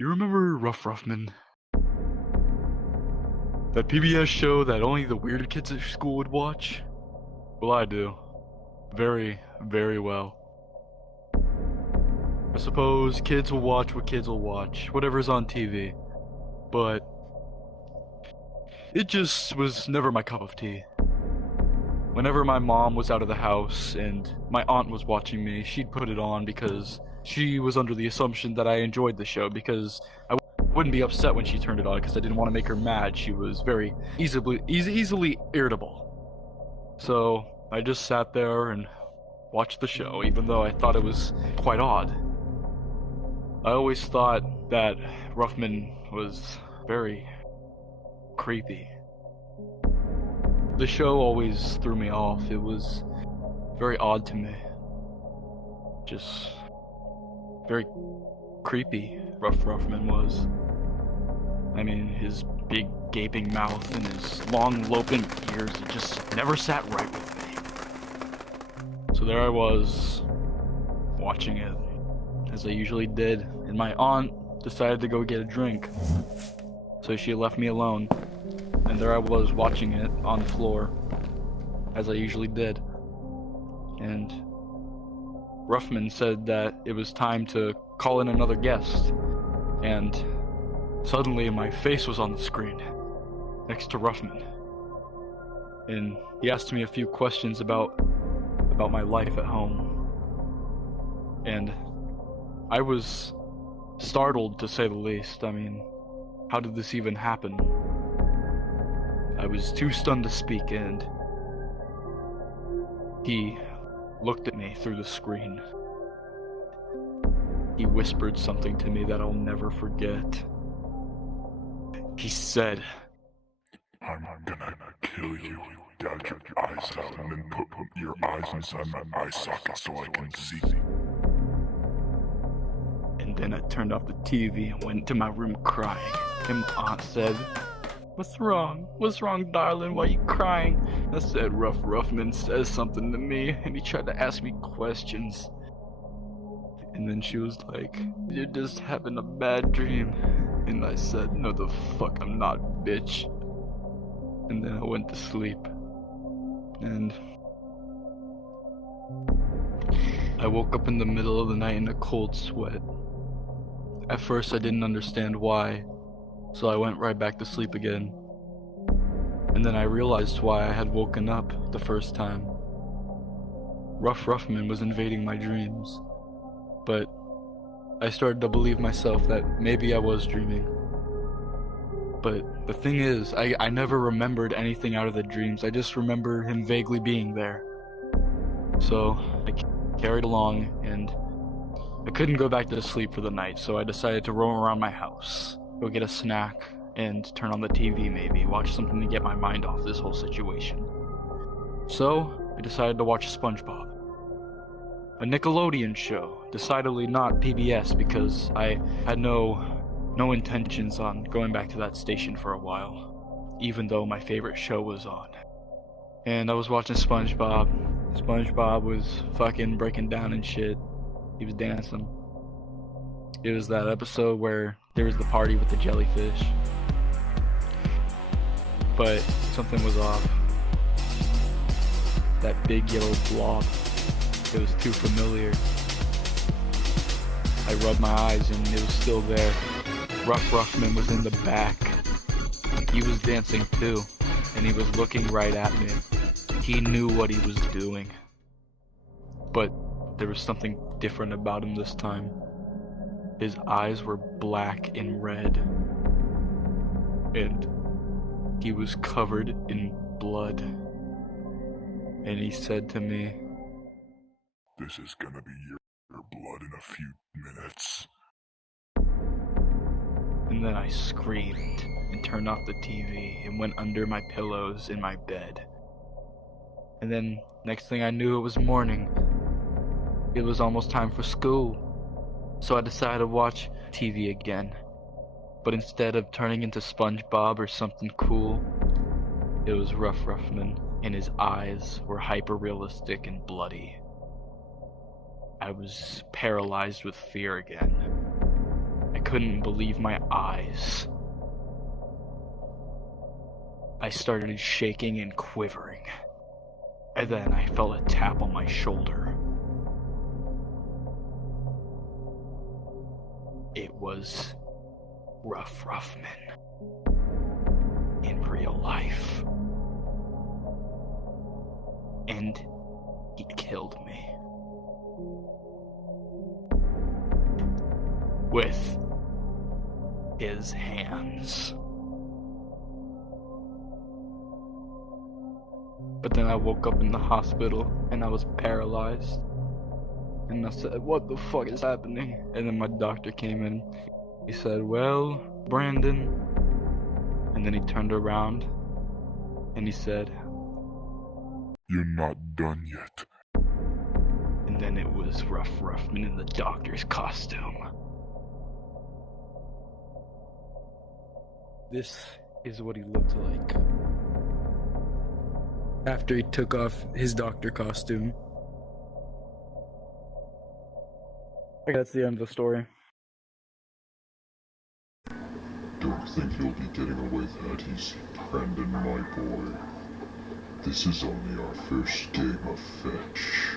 You remember Ruffman? That PBS show that only the weird kids at school would watch? Well, I do. Very, very well. I suppose kids will watch what kids will watch, whatever's on TV. But it just was never my cup of tea. Whenever my mom was out of the house and my aunt was watching me, she'd put it on because she was under the assumption that I enjoyed the show because I wouldn't be upset when she turned it on because I didn't want to make her mad. She was very easily irritable. So I just sat there and watched the show, even though I thought it was quite odd. I always thought that Ruffman was very creepy. The show always threw me off. It was very odd to me. Just very creepy, Ruffman was. I mean, his big gaping mouth and his long loping ears, it just never sat right with me. So there I was, watching it, as I usually did, and my aunt decided to go get a drink. So she left me alone, and there I was watching it on the floor, as I usually did. And Ruffman said that it was time to call in another guest, and suddenly my face was on the screen, next to Ruffman. And he asked me a few questions about my life at home. And I was startled, to say the least. I mean, how did this even happen? I was too stunned to speak, and he looked at me through the screen. He whispered something to me that I'll never forget. He said, I'm gonna kill you, gouge your eyes out, and then put your eyes inside my eye socket so I can see. And then I turned off the TV and went to my room crying. And my aunt said, "What's wrong? What's wrong, darling? Why are you crying?" I said, Ruffman says something to me, and he tried to ask me questions. And then she was like, "You're just having a bad dream." And I said, "No the fuck I'm not, bitch." And then I went to sleep. And I woke up in the middle of the night in a cold sweat. At first I didn't understand why, so I went right back to sleep again. And then I realized why I had woken up the first time. Ruffman was invading my dreams. But I started to believe myself that maybe I was dreaming. But the thing is, I never remembered anything out of the dreams. I just remember him vaguely being there. So I carried along, and I couldn't go back to sleep for the night, so I decided to roam around my house, go get a snack, and turn on the TV maybe, watch something to get my mind off this whole situation. So I decided to watch SpongeBob. A Nickelodeon show, decidedly not PBS because I had no intentions on going back to that station for a while, even though my favorite show was on. And I was watching SpongeBob. SpongeBob was fucking breaking down and shit. He was dancing. It was that episode where there was the party with the jellyfish. But something was off. That big yellow blob. It was too familiar. I rubbed my eyes and it was still there. Ruffman was in the back. He was dancing too, and he was looking right at me. He knew what he was doing. But there was something different about him this time. His eyes were black and red. And he was covered in blood. And he said to me, "This is gonna be your blood in a few minutes." And then I screamed and turned off the TV and went under my pillows in my bed. And then next thing I knew, it was morning. It was almost time for school. So I decided to watch TV again. But instead of turning into SpongeBob or something cool, it was Ruffman, and his eyes were hyper-realistic and bloody. I was paralyzed with fear again. I couldn't believe my eyes. I started shaking and quivering, and then I felt a tap on my shoulder. It was Ruffman in real life. And he killed me. With his hands. But then I woke up in the hospital and I was paralyzed. And I said, what the fuck is happening? And then my doctor came in. He said, well, Brandon. And then he turned around and he said, you're not done yet. And then it was Ruffman in the doctor's costume. This is what he looked like after he took off his doctor costume. That's the end of the story. Don't think you'll be getting away that easy, Brandon, my boy. This is only our first game of fetch.